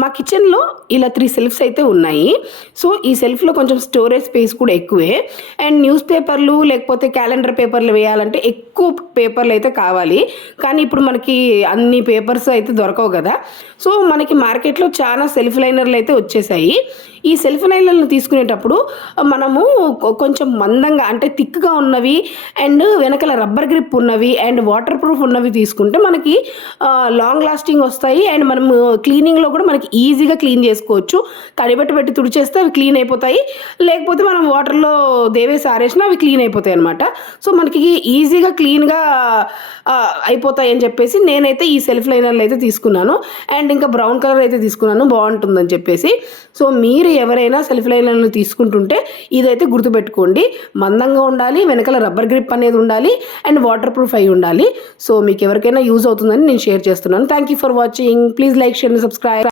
మా కిచెన్లో ఇలా త్రీ సెల్ఫ్స్ అయితే ఉన్నాయి. సో ఈ సెల్ఫ్లో కొంచెం స్టోరేజ్ స్పేస్ కూడా ఎక్కువే. అండ్ న్యూస్ పేపర్లు లేకపోతే క్యాలెండర్ పేపర్లు వేయాలంటే ఎక్కువ పేపర్లు అయితే కావాలి. కానీ ఇప్పుడు మనకి అన్ని పేపర్స్ అయితే దొరకవు కదా. సో మనకి మార్కెట్లో చాలా సెల్ఫ్ లైనర్లు అయితే వచ్చేసాయి. ఈ సెల్ఫ్ లైనర్లను తీసుకునేటప్పుడు మనము కొంచెం మందంగా అంటే థిక్గా ఉన్నవి అండ్ వెనకాల రబ్బర్ గ్రిప్ ఉన్నవి అండ్ వాటర్ ప్రూఫ్ ఉన్నవి తీసుకుంటే మనకి లాంగ్ లాస్టింగ్ వస్తాయి. అండ్ మనము క్లీనింగ్లో కూడా మనకి మనకి ఈజీగా క్లీన్ చేసుకోవచ్చు. తడిబట్టి పెట్టి తుడిచేస్తే అవి క్లీన్ అయిపోతాయి. లేకపోతే మనం వాటర్లో దేవేసి ఆరేసినా అవి క్లీన్ అయిపోతాయి అనమాట సో మనకి ఈజీగా క్లీన్గా అయిపోతాయి అని చెప్పేసి నేనైతే ఈ సెల్ఫ్ లైనర్లు అయితే తీసుకున్నాను. అండ్ ఇంకా బ్రౌన్ కలర్ అయితే తీసుకున్నాను. బాగుంటుందని చెప్పేసి. సో మీరు ఎవరైనా సెల్ఫ్ లైనర్లు తీసుకుంటుంటే ఇదైతే గుర్తుపెట్టుకోండి. మందంగా ఉండాలి వెనకాల రబ్బర్ గ్రిప్ అనేది ఉండాలి అండ్ వాటర్ ప్రూఫ్ అయి ఉండాలి. సో మీకు ఎవరికైనా యూజ్ అవుతుందని నేను షేర్ చేస్తున్నాను. Thank you for watching. Please like share subscribe.